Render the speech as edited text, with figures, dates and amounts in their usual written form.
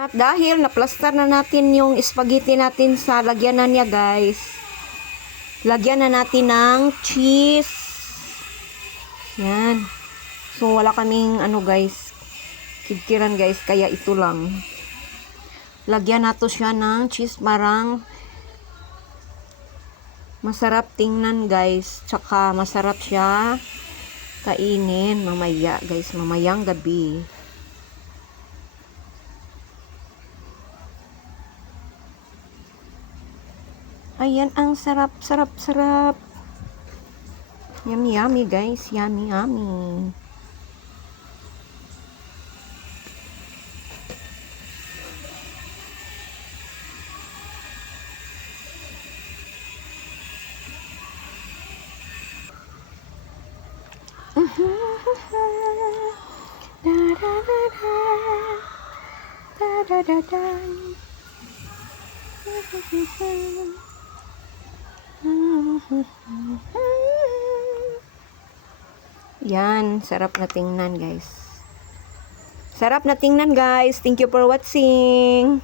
At dahil naplastar na natin yung spaghetti natin sa lagyanan niya, guys, lagyan na natin ng cheese. Yan. So wala kaming guys, kidkiran guys, kaya ito lang. Lagyan nato siya ng cheese parang masarap tingnan guys, tsaka masarap siya kainin mamaya guys, mamayang gabi. Ayan, ang sarap, sarap, sarap. Yummy, yummy guys, yummy, yummy. Yan, sarap na tingnan guys. Sarap na tingnan guys. Thank you for watching.